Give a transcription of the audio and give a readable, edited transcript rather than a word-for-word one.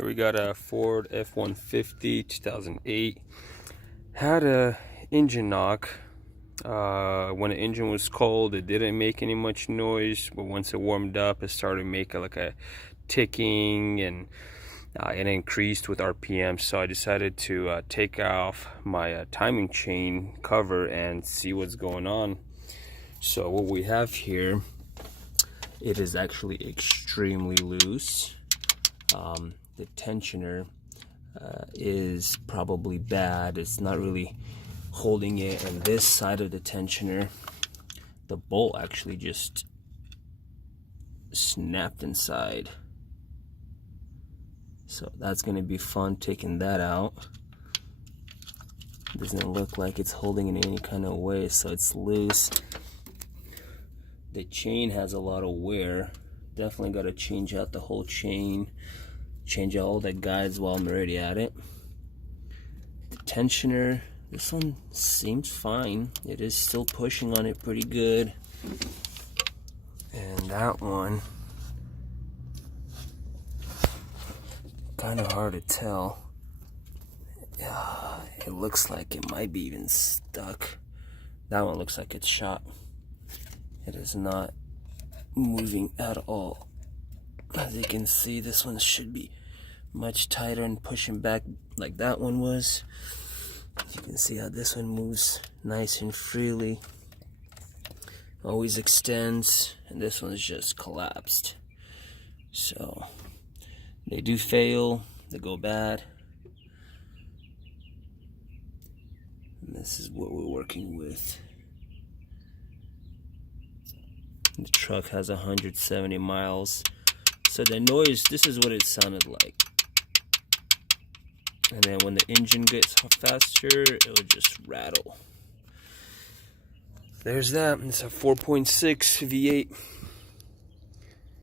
Here we got a Ford F-150 2008. Had a engine knock. When the engine was cold, it didn't make any much noise, but once it warmed up, it started making like a ticking, and it increased with RPM. So I decided to take off my timing chain cover and see what's going on. So what we have here, it is actually extremely loose. The tensioner is probably bad. It's not really holding it, and this side of the tensioner, the bolt actually just snapped inside. So that's going to be fun taking that out. Doesn't look like it's holding in any kind of way, so it's loose. The chain has a lot of wear. Definitely got to change out the whole chain, change out all the guides while I'm already at it. The tensioner, this one seems fine. It is still pushing on it pretty good. And that one, kind of hard to tell. It looks like it might be even stuck. That one looks like it's shot. It is not moving at all. As you can see, this one should be much tighter and pushing back like that one was. As you can see how this one moves nice and freely. Always extends, and this one's just collapsed. So they do fail, they go bad. And this is what we're working with. The truck has 170 miles. So the noise, this is what it sounded like. And then when the engine gets faster, it'll just rattle. There's that. It's a 4.6 V8.